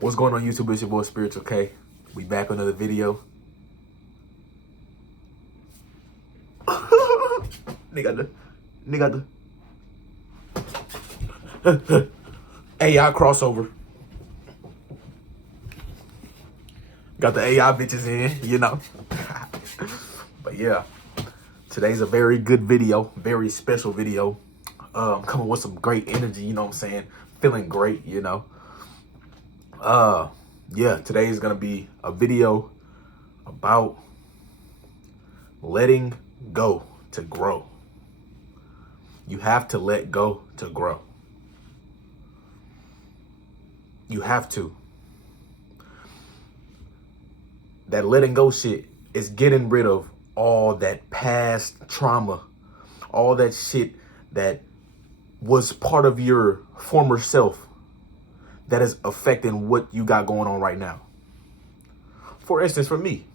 What's going on YouTube? It's your boy Spiritual K. We back with another video. nigga the AI crossover. Got the AI bitches in, you know. But yeah, today's a very good video, very special video. Coming with some great energy, you know what I'm saying? Feeling great, you know. Yeah, today is gonna be a video about letting go to grow. You have to let go to grow. You have to. That letting go shit is getting rid of all that past trauma, all that shit that was part of your former self that is affecting what you got going on right now. For instance, for me,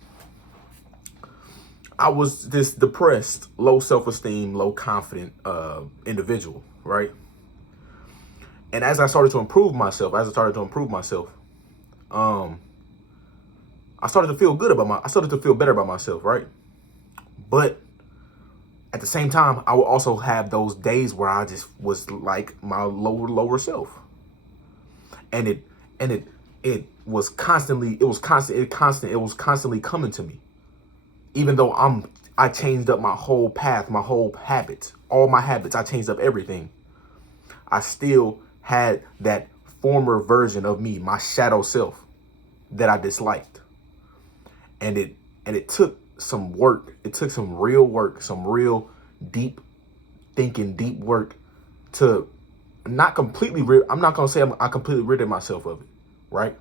I was this depressed, low self-esteem, low confident individual, right? And as I started to improve myself, I started to feel good about I started to feel better about myself, right? But at the same time, I would also have those days where I just was like my lower self. And it was constantly coming to me. Even though I changed up my whole path, my whole habits, all my habits, I changed up everything. I still had that former version of me, my shadow self, that I disliked. And it took some work. It took some real work, some real deep thinking, deep work to not completely I'm not gonna say I completely rid myself of it, right?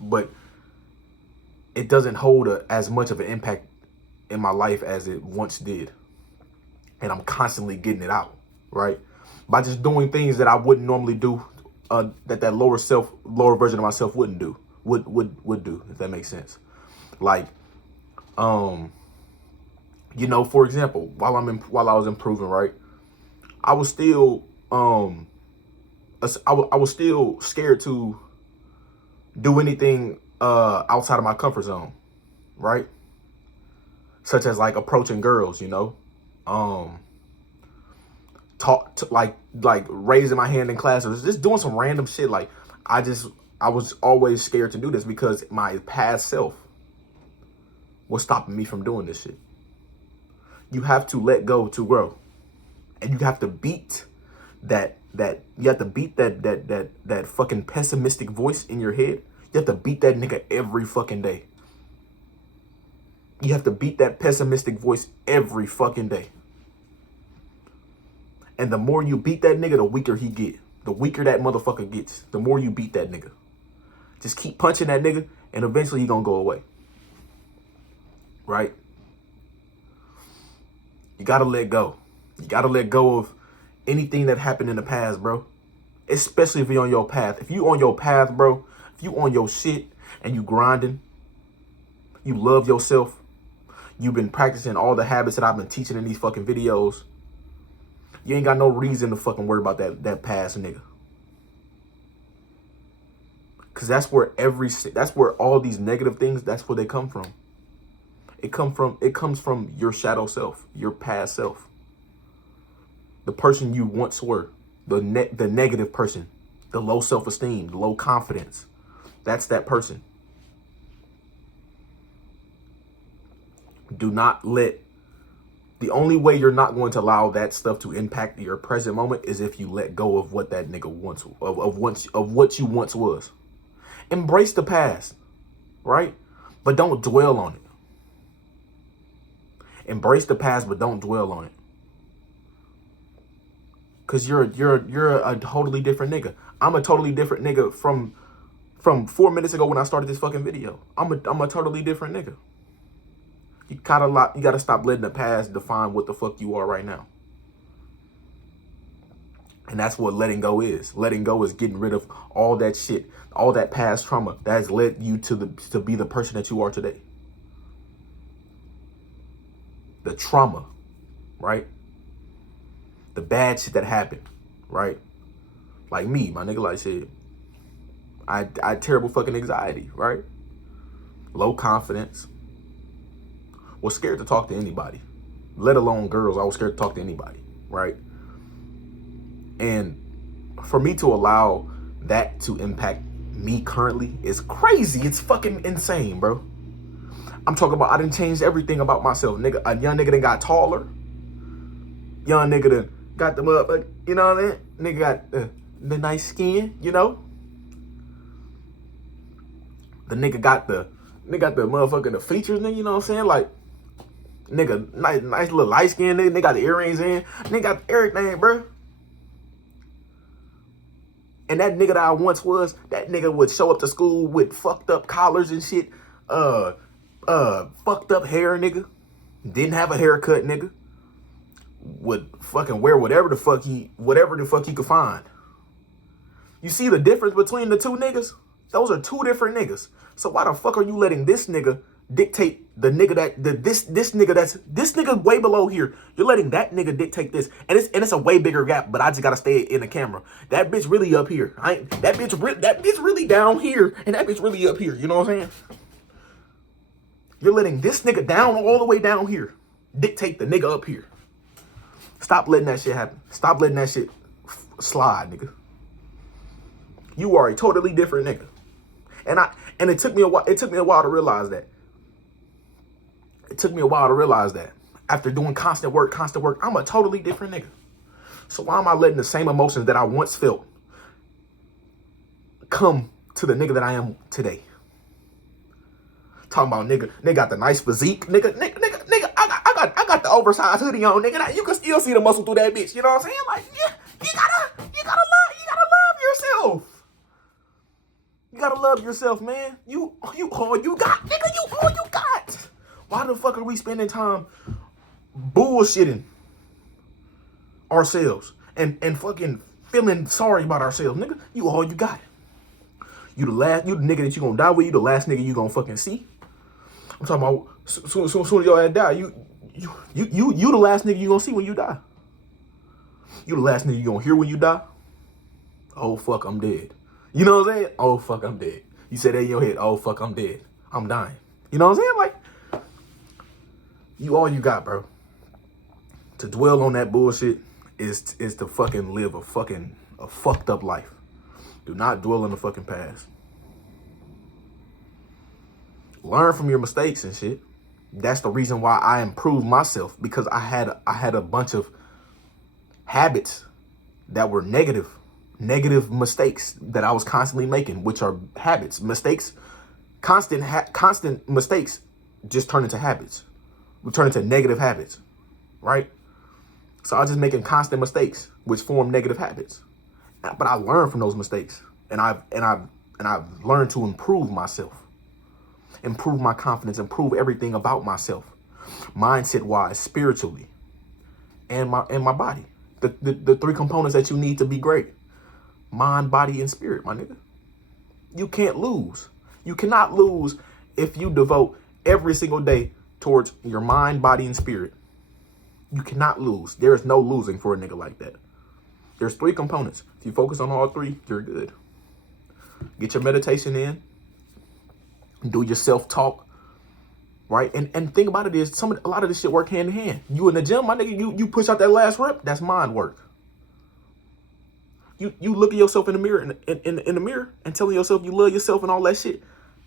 But it doesn't hold as much of an impact in my life as it once did. And I'm constantly getting it out, right? By just doing things that I wouldn't normally do, that lower version of myself wouldn't do, would do, if that makes sense. Like, you know, for example, while I was improving, right, I was still I was still scared to do anything outside of my comfort zone, right? Such as like approaching girls, you know, like raising my hand in class, or just doing some random shit. Like I was always scared to do this because my past self was stopping me from doing this shit. You have to let go to grow, and you have to beat that fucking pessimistic voice in your head. You have to beat that nigga every fucking day. You have to beat that pessimistic voice every fucking day. And the more you beat that nigga, the weaker he get. The weaker that motherfucker gets, the more you beat that nigga. Just keep punching that nigga, and eventually he gonna go away. Right? You gotta let go. You gotta let go of anything that happened in the past, bro. Especially if you're on your path. If you on your path, bro, if you on your shit and you grinding, you love yourself, you've been practicing all the habits that I've been teaching in these fucking videos, you ain't got no reason to fucking worry about that past nigga. Cause that's where all these negative things, that's where they come from. It comes from your shadow self, your past self. The person you once were, the negative person, the low self-esteem, the low confidence. That's that person. Do not let, the only way you're not going to allow that stuff to impact your present moment is if you let go of what that nigga once, of what you once was. Embrace the past, right? But don't dwell on it. Embrace the past, but don't dwell on it. Cause you're a totally different nigga. I'm a totally different nigga from 4 minutes ago when I started this fucking video. I'm a totally different nigga. You gotta stop letting the past define what the fuck you are right now. And that's what letting go is. Letting go is getting rid of all that shit, all that past trauma that has led you to be the person that you are today. The trauma, right? The bad shit that happened, right? Like me, my nigga, like I said, I had terrible fucking anxiety, right? Low confidence. Was scared to talk to anybody, let alone girls. I was scared to talk to anybody, right? And for me to allow that to impact me currently is crazy. It's fucking insane, bro. I'm talking about I done changed everything about myself. Nigga, a young nigga done got taller. Young nigga done got the motherfucker, you know what I mean? Nigga got the nice skin, you know? The nigga got the motherfucking the features, nigga, you know what I'm saying? Like, nigga, nice little light skin, nigga. They got the earrings in. Nigga got everything, bro. And that nigga that I once was, that nigga would show up to school with fucked up collars and shit. Fucked up hair, nigga. Didn't have a haircut, nigga. Would fucking wear whatever the fuck he could find. You see the difference between the two niggas? Those are two different niggas. So why the fuck are you letting this nigga dictate the nigga this nigga way below here? You're letting that nigga dictate this, and it's a way bigger gap. But I just gotta stay in the camera. That bitch really up here. That bitch really down here, and that bitch really up here. You know what I'm saying? You're letting this nigga down all the way down here dictate the nigga up here. Stop letting that shit happen. Stop letting that shit slide, nigga. You are a totally different nigga. And it took me a while. It took me a while to realize that. It took me a while to realize that. After doing constant work, I'm a totally different nigga. So why am I letting the same emotions that I once felt come to the nigga that I am today? Talking about nigga got the nice physique, nigga. I got the oversized hoodie on, nigga. You can still see the muscle through that bitch. You know what I'm saying? Like, yeah, you gotta love yourself. You gotta love yourself, man. You all you got, nigga. You all you got. Why the fuck are we spending time bullshitting ourselves and fucking feeling sorry about ourselves, nigga? You all you got. You the nigga that you gonna die with. You the last nigga you gonna fucking see. I'm talking about soon as your ass die, you the last nigga you gonna see when you die. You the last nigga you gonna hear when you die. Oh fuck, I'm dead. You know what I'm saying? Oh fuck, I'm dead. You said that in your head. Oh fuck, I'm dead. I'm dying. You know what I'm saying? Like, you all you got, bro. To dwell on that bullshit is to fucking live a fucked up life. Do not dwell on the fucking past. Learn from your mistakes and shit. That's the reason why I improved myself, because I had a bunch of habits that were negative mistakes that I was constantly making, which are habits. Mistakes, constant mistakes just turn into habits. We turn into negative habits, right? So I was just making constant mistakes, which form negative habits. But I learned from those mistakes, and I've learned to improve myself, improve my confidence, improve everything about myself, mindset wise, spiritually, and my body. The three components that you need to be great: mind, body, and spirit, my nigga. You can't lose. You cannot lose if you devote every single day towards your mind, body, and spirit. You cannot lose. There is no losing for a nigga like that. There's three components. If you focus on all three, you're good. Get your meditation in. Do your self-talk, right? And think about it is a lot of this shit work hand in hand. You in the gym, my nigga, you push out that last rep, that's mind work. You look at yourself in the mirror in the mirror and telling yourself you love yourself and all that shit.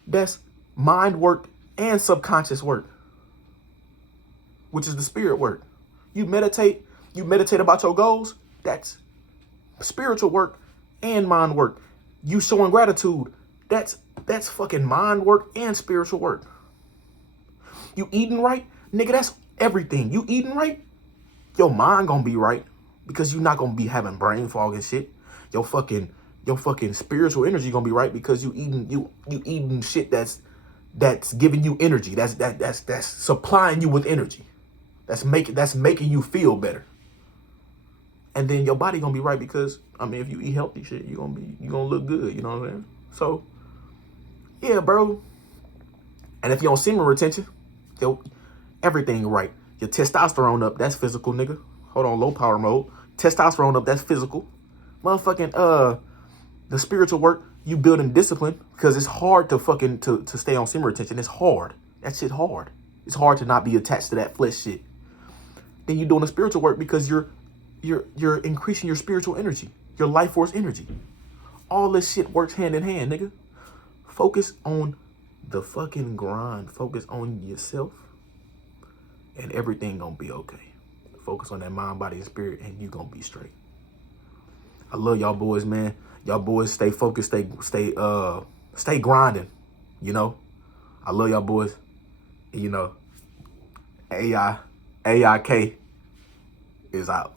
That's mind work and subconscious work, which is the spirit work. You meditate about your goals, that's spiritual work and mind work. You showing gratitude, that's fucking mind work and spiritual work. You eating right, nigga, that's everything. You eating right, your mind gonna be right, because you're not gonna be having brain fog and shit. Your fucking spiritual energy gonna be right, because you eating shit that's giving you energy. That's supplying you with energy. That's making you feel better. And then your body gonna be right, because I mean, if you eat healthy shit, you gonna look good. You know what I'm saying? So yeah, bro. And if you don't semen retention, everything right. Your testosterone up, that's physical, nigga. Hold on, low power mode. Testosterone up, that's physical. Motherfucking the spiritual work, You building discipline because it's hard to fucking to stay on simmer attention. It's hard. That shit hard. It's hard to not be attached to that flesh shit. Then you're doing the spiritual work because you're increasing your spiritual energy, your life force energy. All this shit works hand in hand, nigga. Focus on the fucking grind. Focus on yourself, and everything gonna be okay. Focus on that mind, body, and spirit, and you gonna be straight. I love y'all boys, man. Y'all boys stay focused, stay grinding, you know. I love y'all boys. You know, AIK is out.